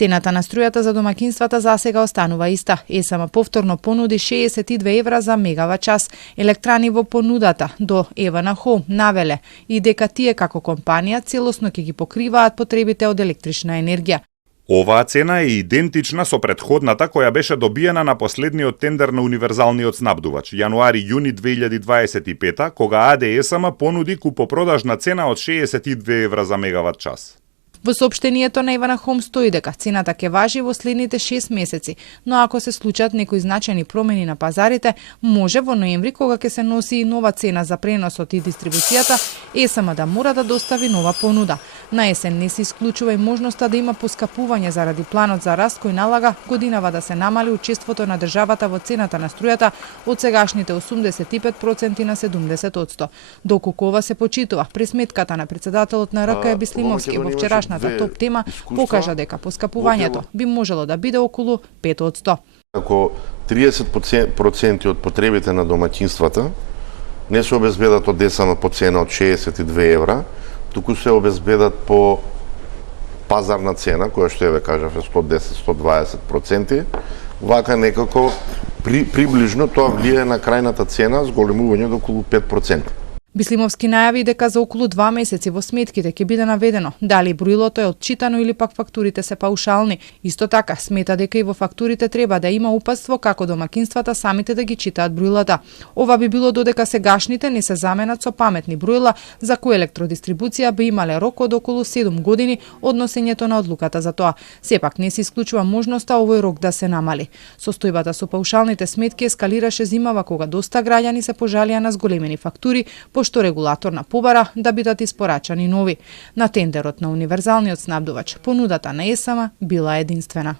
Цената на струјата за домаќинствата засега останува иста. ЕСМ повторно понуди 62 евра за мегават час. Електрани во понудата до EVN Home навеле и дека тие како компанија целосно ќе ги покриваат потребите од електрична енергија. Оваа цена е идентична со претходната која беше добиена на последниот тендер на универзалниот снабдувач, јануари-јуни 2025, кога АДСМ понуди купопродажна цена од 62 евра за мегават час. Во соопштението на EVN Home стои дека цената ќе важи во следните 6 месеци, но ако се случат некои значајни промени на пазарите, може во ноември, кога ќе се носи и нова цена за преносот и дистрибуцијата, ЕСМ да мора да достави нова понуда. На есен не се исклучува и можноста да има поскапување заради планот за раст кој налага годинава да се намали учеството на државата во цената на струјата од сегашните 85% на 70%. Доколку ова се почитува, пресметката на председателот на РК Бислимовски во вчерашната топ тема покажа дека поскапувањето би можело да биде околу 5%. Ако 30% од потребите на домаќинствата не се обезбедат од ЕСМ по цена од 62 евра, туку се обезбедат по пазарна цена, која што ја кажав е 110-120%, вака некако приближно тоа влијае на крајната цена зголемување до околу 5%. Бислимовски најави дека за околу 2 месеци во сметките ќе биде наведено дали броилото е отчитано или пак фактурите се паушални. Исто така смета дека и во фактурите треба да има упатство како домаќинствата самите да ги читаат броилата. Ова би било додека сегашните не се заменат со паметни броила за кои електродистрибуција би имале рок од околу 7 години од носењето на одлуката за тоа. Сепак не се исклучува можноста овој рок да се намали. Состојбата со паушалните сметки ескалираше зимава кога доста граѓани се пожалија на зголемени фактури пошто регулаторна побара да бидат испорачани нови. На тендерот на универзалниот снабдувач понудата на ЕСМ била единствена.